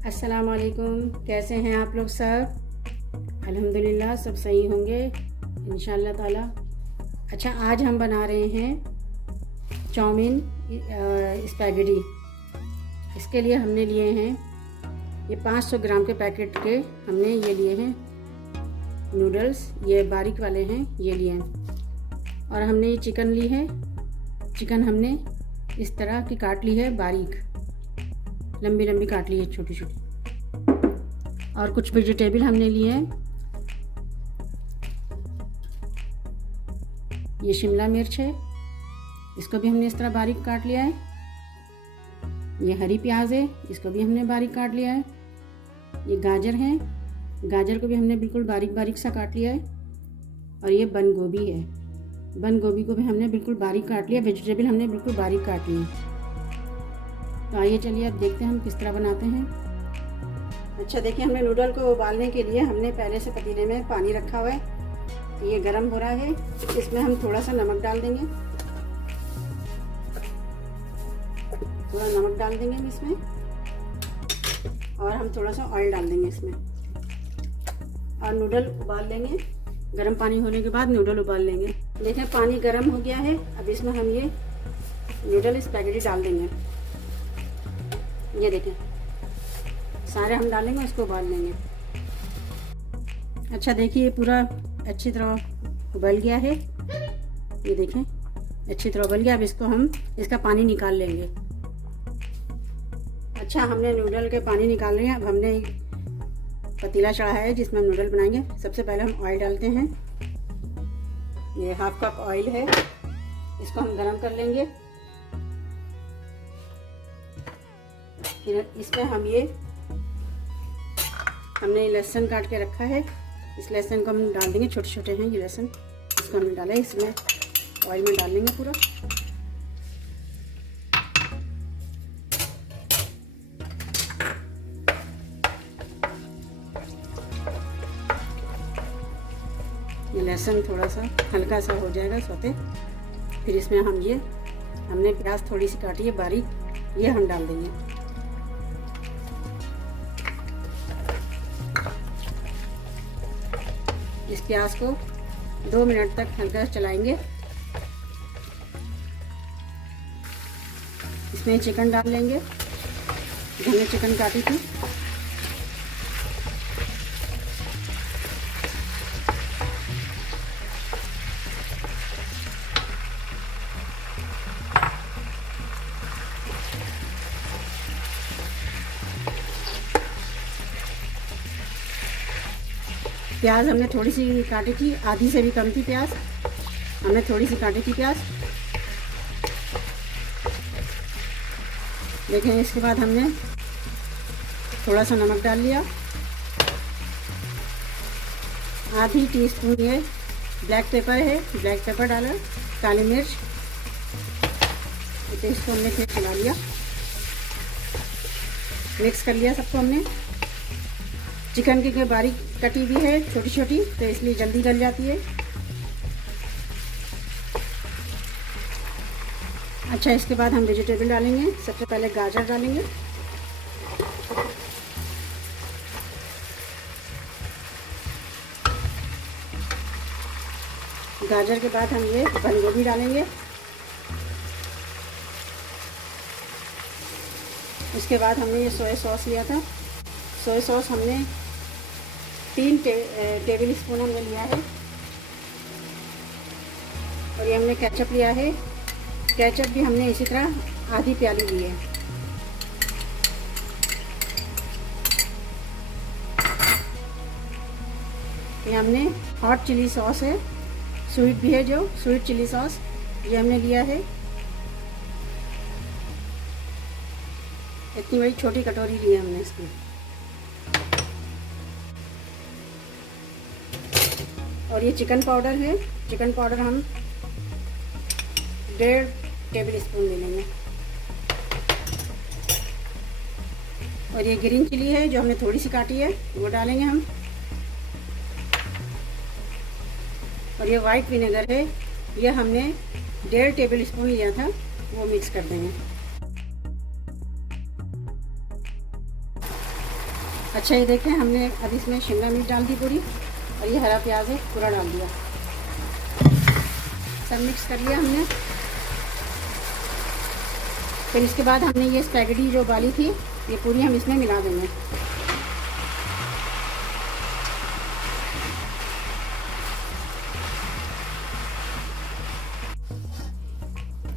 अस्सलाम वालेकुम। कैसे हैं आप लोग सब? अल्हम्दुलिल्लाह सब सही होंगे इंशाअल्लाह ताला। अच्छा, आज हम बना रहे हैं चाउमीन स्पैगेटी। इसके लिए हमने लिए हैं ये 500 ग्राम के पैकेट के हमने ये लिए हैं नूडल्स। ये बारीक वाले हैं, ये लिए हैं। और हमने ये चिकन ली है। चिकन हमने इस तरह की काट ली है, बारीक लंबी लंबी काट ली है, छोटी छोटी। और कुछ वेजिटेबल हमने लिए हैं। ये शिमला मिर्च है, इसको भी हमने इस तरह बारीक काट लिया है। ये हरी प्याज है, इसको भी हमने बारीक काट लिया है। ये गाजर है, गाजर को भी हमने बिल्कुल बारीक बारीक सा काट लिया है। और ये बंद गोभी है, बंद गोभी को भी हमने बिल्कुल बारीक काट लिया। वेजिटेबल हमने बिल्कुल बारीक काट ली है। तो आइए चलिए अब देखते हैं हम किस तरह बनाते हैं। अच्छा देखिए, हमने नूडल को उबालने के लिए हमने पहले से पतीले में पानी रखा हुआ है। ये गर्म हो रहा है, इसमें हम थोड़ा सा नमक डाल देंगे। थोड़ा नमक डाल देंगे हम इसमें, और हम थोड़ा सा ऑयल डाल देंगे इसमें। और नूडल उबाल लेंगे। गर्म पानी होने के बाद नूडल उबाल लेंगे। देखें पानी गर्म हो गया है। अब इसमें हम ये नूडल स्पैगेटी डाल देंगे। ये देखें सारे हम डालेंगे, उसको उबाल लेंगे। अच्छा देखिए, ये पूरा अच्छी तरह उबल गया है। ये देखें अच्छी तरह उबल गया। अब इसको हम इसका पानी निकाल लेंगे। अच्छा, हमने नूडल के पानी निकाल लिए हैं। अब हमने पतीला चढ़ाया है जिसमें हम नूडल बनाएंगे। सबसे पहले हम ऑयल डालते हैं। ये हाफ कप ऑयल है, इसको हम गरम कर लेंगे। फिर इसमें हम हमने लहसुन काट के रखा है, इस लहसुन को हम डाल देंगे। छोटे छोटे हैं ये लहसुन, इसको हमने डाला है इसमें ऑयल में डाल लेंगे पूरा। ये लहसुन थोड़ा सा हल्का सा हो जाएगा सौते। फिर इसमें हम हमने प्याज थोड़ी सी काटी है बारीक, ये हम डाल देंगे। इस प्याज को 2 मिनट तक हल्का चलाएंगे। इसमें चिकन डाल लेंगे, हमने चिकन काटी थी। प्याज हमने थोड़ी सी काटी थी, आधी से भी कम थी प्याज, हमने थोड़ी सी काटी थी प्याज। देखें इसके बाद हमने थोड़ा सा नमक डाल लिया। आधी टीस्पून ये ब्लैक पेपर है, ब्लैक पेपर डाला। काली मिर्च, तो इसको हमने फिर चला लिया, मिक्स कर लिया सबको हमने। चिकन की बारीक कटी भी है छोटी छोटी, तो इसलिए जल्दी गल जाती है। अच्छा, इसके बाद हम वेजिटेबल डालेंगे। सबसे पहले गाजर डालेंगे। गाजर के बाद हम बंद गोभी डालेंगे। उसके बाद हमने ये सोया सॉस लिया था। सोया सॉस हमने 3 टेबल स्पून हमने लिया है। और ये हमने केचप लिया है। केचप भी हमने इसी तरह आधी प्याली ली है। ये हमने हॉट चिली सॉस है, स्वीट भी है, जो स्वीट चिली सॉस ये हमने लिया है। इतनी बड़ी छोटी कटोरी ली है हमने इसकी। और ये चिकन पाउडर है, चिकन पाउडर हम 1.5 टेबल स्पून ले लेंगे। और ये ग्रीन चिली है जो हमने थोड़ी सी काटी है, वो डालेंगे हम। और ये वाइट विनेगर है, ये हमने 1.5 टेबल स्पून लिया था, वो मिक्स कर देंगे। अच्छा ये देखें, हमने अब इसमें शिमला मिर्च डाल दी पूरी, और ये हरा प्याज है पूरा डाल दिया। सब मिक्स कर लिया हमने। फिर इसके बाद हमने ये स्पैगेटी जो उबाली थी ये पूरी हम इसमें मिला देंगे।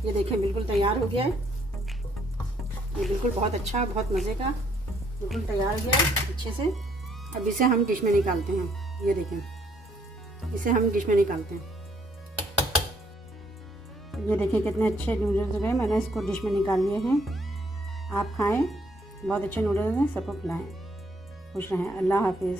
ये देखें बिल्कुल तैयार हो गया है। ये बिल्कुल बहुत अच्छा, बहुत मज़े का बिल्कुल तैयार हो गया है अच्छे से। अब इसे हम डिश में निकालते हैं। ये देखें, इसे हम डिश में निकालते हैं। ये देखिए कितने अच्छे नूडल्स हैं, मैंने इसको डिश में निकाल लिए हैं। आप खाएं, बहुत अच्छे नूडल्स हैं, सबको खिलाएं। खुश रहें। अल्लाह हाफिज़।